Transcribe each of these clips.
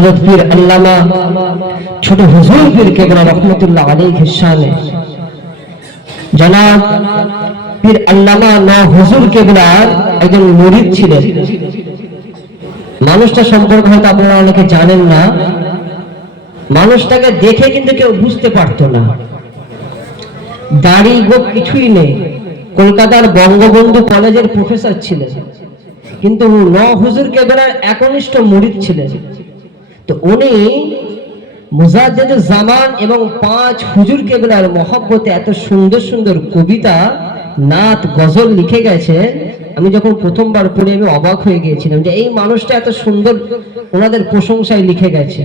হযরত পীর আল্লামা ছোট হুজুর পীর কেবলা রহমাতুল্লাহ আলাইহির শানে জনাব পীর আল্লামা ন হুজুর কেবলার একজন মুরিদ ছিলেন। মানুষটা সম্পর্কে হয়তো আপনারা অনেকে জানেন না। মানুষটাকে দেখে কিন্তু কেউ বুঝতে পারতো না, দাড়ি গোঁফ কিছুই নেই। কলকাতার বঙ্গবন্ধু কলেজের প্রফেসর ছিলেন, কিন্তু ন হুজুর কেবলার একনিষ্ঠ মুরিদ ছিলেন। তো উনি মুজাদ্দিদুল জামান এবং 5 হুজুর কেবলার মহব্বতে এত সুন্দর সুন্দর কবিতা, নাত, গজল লিখে গেছেন। আমি যখন প্রথমবার পড়ে আমি অবাক হয়ে গিয়েছিলাম যে এই মানুষটা এত সুন্দর ওনাদের প্রশংসায় লিখে গেছে।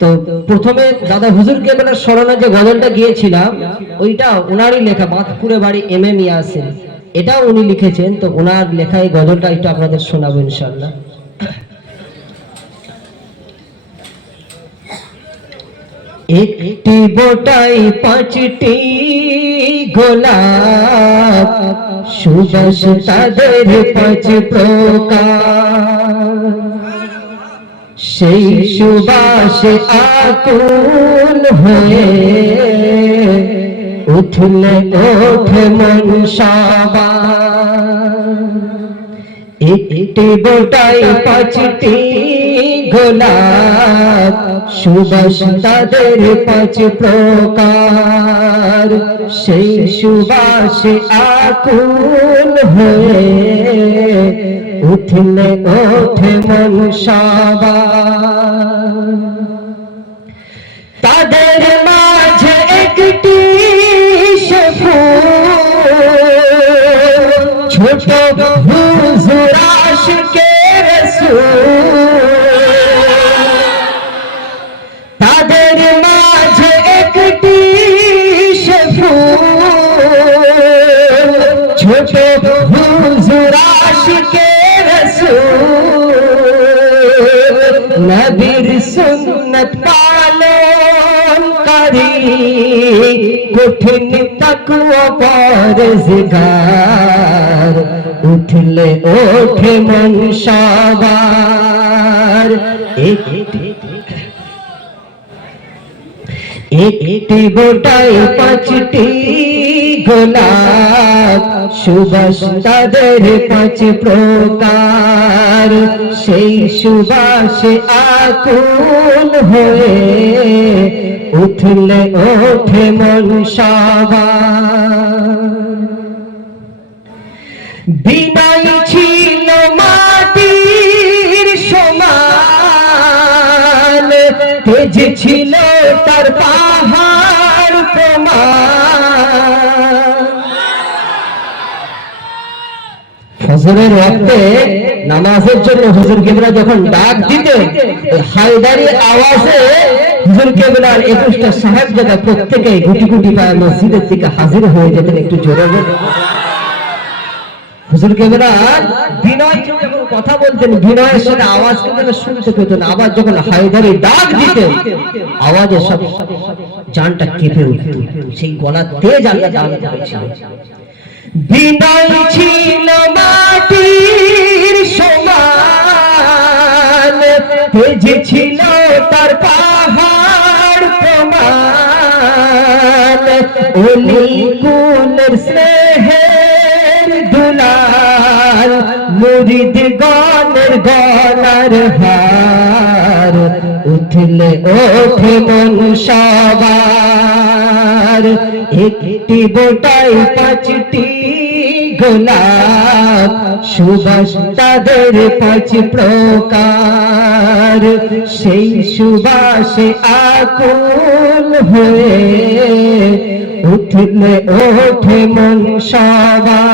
তো প্রথমে দাদা হুজুর কেবলার স্মরণে যে গজলটা গিয়েছিলাম ওইটা ওনারই লেখা, বাঁধপুরে বাড়ি MM ইয়াসিন, এটাও উনি লিখেছেন। তো ওনার লেখা এই গজলটা একটু আপনাদের শোনাবো ইনশাআল্লাহ। একটি বোটাই 5টি গোলাপ, সুবাস তাদের 5 প্রকার। সেই সুবাসে আকুল হয়ে উঠলে ওঠে মন সবার। একটি বোটাই 5টি গোলাপ, সুবাস তাদের 5 প্রকার। সেই সুবাসে আকুল হয়ে উঠলে ওঠে মন সবার। তাদের মাঝে একটি ফুল, ছোট হুজুর আশিকে রাসূল। তাদের মাঝে একটি ফুল, ছোট হুজুর আশিকে রাসূল। নবীর সুন্নত পালনকারী, কঠিন তাকওয়া পরহেজগার। উঠলে ওঠে মন সবার। একটি বোটাই 5টি গোলাপ, সুবাস তাদের 5 প্রকার। সেই সুবাসে আকুল হয়ে উঠলে ওঠে মন সবার। বিনয় ছিল মাটির সমান, তেজ ছিল তার পাহাড় প্রমাণ। ফজরের ওয়াক্তে নামাজের জন্য হুজুর কেবলা যখন ডাক দিতেন, হায়দারি আওয়াজে হুজুর কেবলার 21টা সাহেবজাদা প্রত্যেকেই গুটি গুটি পায়ে মসজিদের দিকে হাজির হয়ে যেতেন। একটু জোরে বলুন। হুজুর কেবলা বিনয় যখন কথা বলতেন, বিনয়ের সাথে আওয়াজ কিন্তু শুনতে পেতেন। আবার যখন হায়দারি ডাক দিতেন, আওয়াজে সব জানটা কেঁপে উঠত। সেই গলা তেজ আল্লাহ দান করেছিল। বিনয় ছিল মাটির সমান, তেজ ছিল তার পাহাড় প্রমাণ। ওলি কুলের স্নেহের দুলাল, মুরিদ গণের গলার হার। উঠলে ওঠে মন সবার। একটি বোটাই 5টি গোলাপ, সুবাস তাদের 5 প্রকার। সেই সুবাসে আকুল হয়ে উঠলে ওঠে মন সবার।